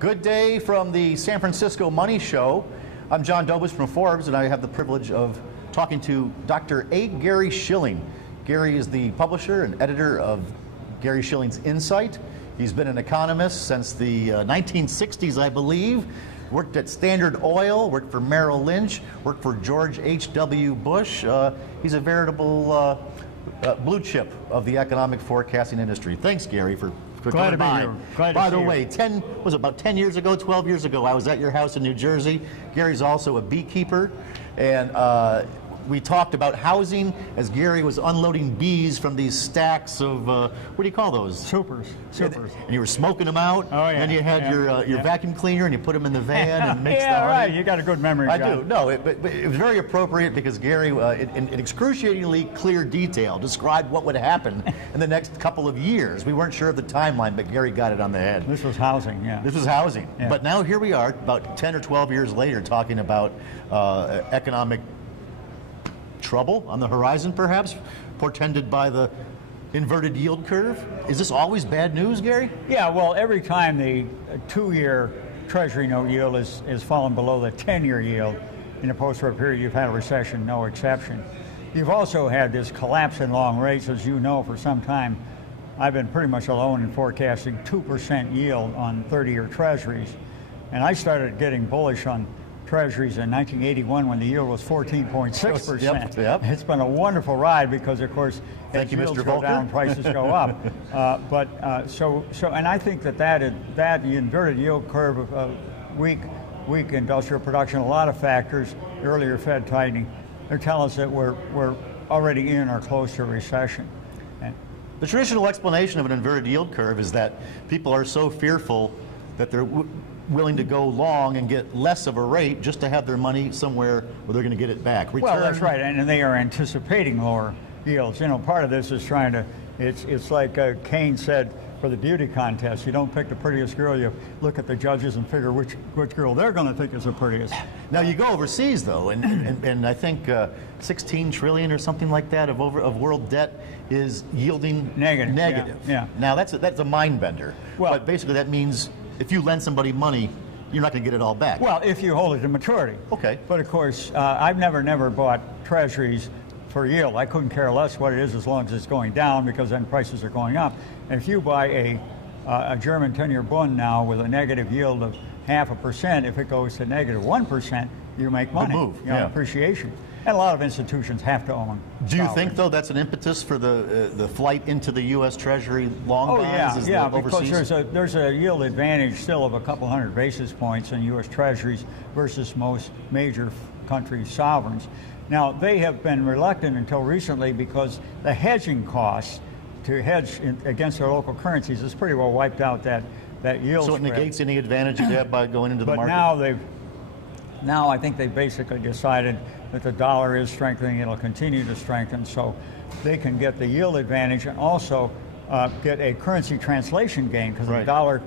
Good day from the San Francisco Money Show. I'm John Dobus from Forbes, and I have the privilege of talking to Dr. A. Gary Shilling. Gary is the publisher and editor of Gary Shilling's Insight. He's been an economist since the 1960s, I believe. Worked at Standard Oil, worked for Merrill Lynch, worked for George H.W. Bush. He's a veritable blue chip of the economic forecasting industry. Thanks, Gary, for Glad coming by. to be here. Glad By to the see way, you. about 10 years ago, 12 years ago, I was at your house in New Jersey. Gary's also a beekeeper, and we talked about housing as Gary was unloading bees from these stacks of, what do you call those? Supers. And you were smoking them out. Oh, yeah. And you had your vacuum cleaner, and you put them in the van and mixed yeah, the honey. right. You got a good memory, I John. do. No, but it was very appropriate because Gary, in excruciatingly clear detail, described what would happen in the next couple of years. We weren't sure of the timeline, but Gary got it on the head. This was housing, yeah. This was housing. Yeah. But now here we are, about 10 or 12 years later, talking about economic trouble on the horizon, perhaps, portended by the inverted yield curve. Is this always bad news, Gary? Yeah, well, every time the two-year Treasury note yield is fallen below the 10-year yield in a post-war period, you've had a recession, no exception. You've also had this collapse in long rates, as you know, for some time. I've been pretty much alone in forecasting 2% yield on 30-year Treasuries. And I started getting bullish on Treasuries in 1981 when the yield was 14.6%. Yep. It's been a wonderful ride because, of course, Thank you, yields Mr. go Volcker. down, prices go up. And I think that the inverted yield curve of weak industrial production, a lot of factors, earlier Fed tightening, they're telling us that we're already in or close to a recession. The traditional explanation of an inverted yield curve is that people are so fearful that they're willing to go long and get less of a rate just to have their money somewhere where they're going to get it back. Well, that's right, and they are anticipating lower yields. You know, part of this is trying to, it's like Keynes said for the beauty contest, you don't pick the prettiest girl, you look at the judges and figure which girl they're going to think is the prettiest. Now you go overseas though, and I think 16 trillion or something like that of world debt is yielding negative. Yeah. Now that's a mind bender. Well, but basically that means if you lend somebody money, you're not going to get it all back. Well, if you hold it to maturity. Okay. But of course, I've never bought Treasuries for yield. I couldn't care less what it is as long as it's going down because then prices are going up. And if you buy a German 10-year Bund now with a negative yield of 0.5%, if it goes to negative 1%, you make money. Good move. You know, appreciation. And a lot of institutions have to own. Do you think, though, that's an impetus for the flight into the U.S. Treasury long bonds? Yeah, because there's a yield advantage still of a couple hundred basis points in U.S. Treasuries versus most major countries' sovereigns. Now, they have been reluctant until recently because the hedging costs to hedge against their local currencies has pretty well wiped out that yield So it spread. negates any advantage you have by going into the market? But now I think they've basically decided that the dollar is strengthening, it'll continue to strengthen, so they can get the yield advantage and also get a currency translation gain because the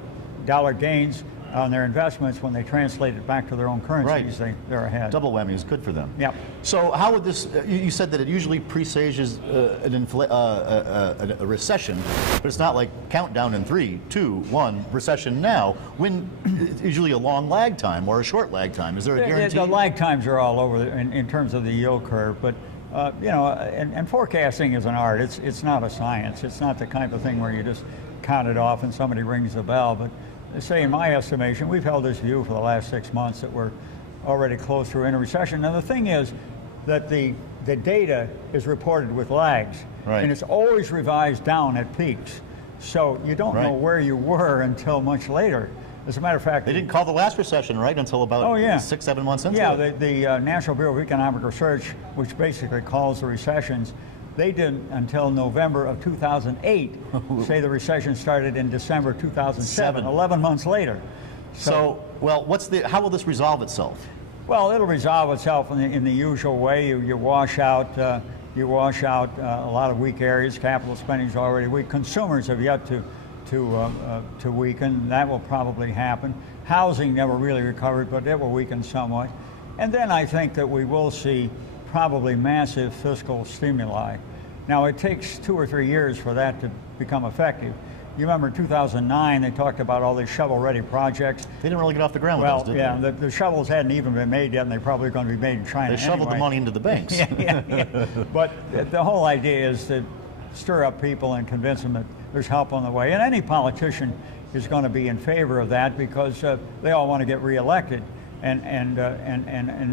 dollar gains on their investments when they translate it back to their own currencies, they're ahead. Double whammy is good for them. Yep. So how would this, you said that it usually presages a recession, but it's not like countdown in 3, 2, 1, recession now. When it's usually a long lag time or a short lag time. Is there a guarantee? The lag times are all over in terms of the yield curve, but you know, and forecasting is an art. It's not a science. It's not the kind of thing where you just count it off and somebody rings the bell. But say, in my estimation, we've held this view for the last 6 months that we're already close to in a recession. Now, the thing is that the data is reported with lags, and it's always revised down at peaks. So you don't know where you were until much later. As a matter of fact, they didn't call the last recession, right, until about 6, 7 months into it. Yeah, the National Bureau of Economic Research, which basically calls the recessions, they didn't until November of 2008 say the recession started in December 2007, 11 months later. So well, how will this resolve itself? Well, it'll resolve itself in the usual way. You wash out a lot of weak areas. Capital spending is already weak. Consumers have yet to weaken. That will probably happen. Housing never really recovered, but it will weaken somewhat. And then I think that we will see probably massive fiscal stimuli. Now, it takes 2 or 3 years for that to become effective. you remember 2009, they talked about all these shovel-ready projects. They didn't really get off the ground Well, with those, did yeah, they? the shovels hadn't even been made yet, and they're probably going to be made in China. They shoveled anyway. the money into the banks. Yeah. But the whole idea is to stir up people and convince them that there's help on the way. And any politician is going to be in favor of that because they all want to get reelected. And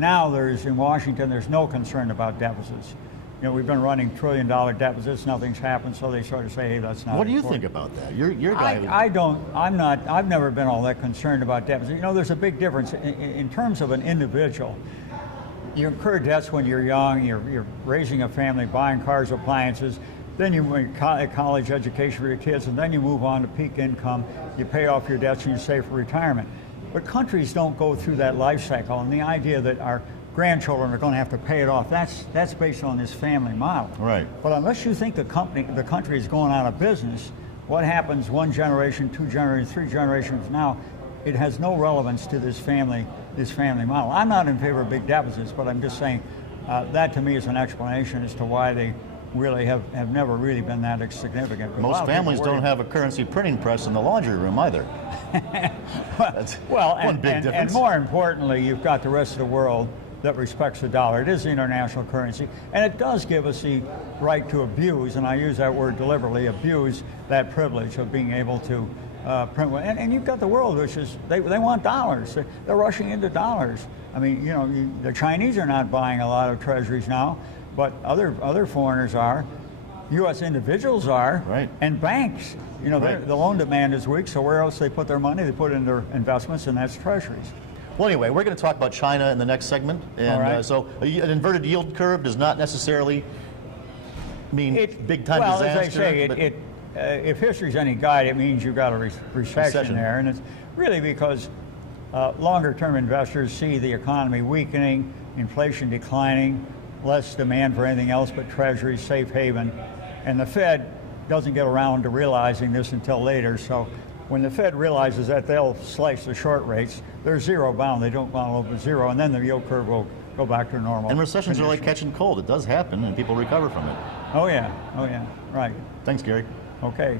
now in Washington, there's no concern about deficits. You know, we've been running $1 trillion deficits, nothing's happened, so they sort of say, hey, that's not What do you important. think about that? You're a guy I've never been all that concerned about deficits. You know, there's a big difference in terms of an individual. You incur debts when you're young, you're raising a family, buying cars, appliances, then you college education for your kids, and then you move on to peak income, you pay off your debts and you save for retirement. But countries don't go through that life cycle, and the idea that our grandchildren are going to have to pay it off, that's based on this family model. Right. But unless you think the country is going out of business, what happens 1 generation, 2 generations, 3 generations now, it has no relevance to this family model. I'm not in favor of big deficits, but I'm just saying that to me is an explanation as to why they really have never really been that significant. Most families don't have a currency printing press in the laundry room either. That's one big difference. And more importantly, you've got the rest of the world that respects the dollar. It is the international currency, and it does give us the right to abuse, and I use that word deliberately, abuse that privilege of being able to print. And you've got the world, which is, they want dollars. They're rushing into dollars. I mean, you know, the Chinese are not buying a lot of treasuries now, but other foreigners are. U.S. individuals are, right. And banks. You know, right. The loan demand is weak, so where else they put their money? They put it in their investments, and that's treasuries. Well, anyway, we're going to talk about China in the next segment. And right. So an inverted yield curve does not necessarily mean big-time well, disaster. As I say, if history's any guide, it means you've got a recession there. And it's really because longer-term investors see the economy weakening, inflation declining, less demand for anything else but treasuries, safe haven. And the Fed doesn't get around to realizing this until later. So when the Fed realizes that, they'll slice the short rates. They're zero bound. They don't bound over zero, and then the yield curve will go back to normal. And recessions are like catching cold. It does happen, and people recover from it. Oh yeah, right. Thanks, Gary. Okay.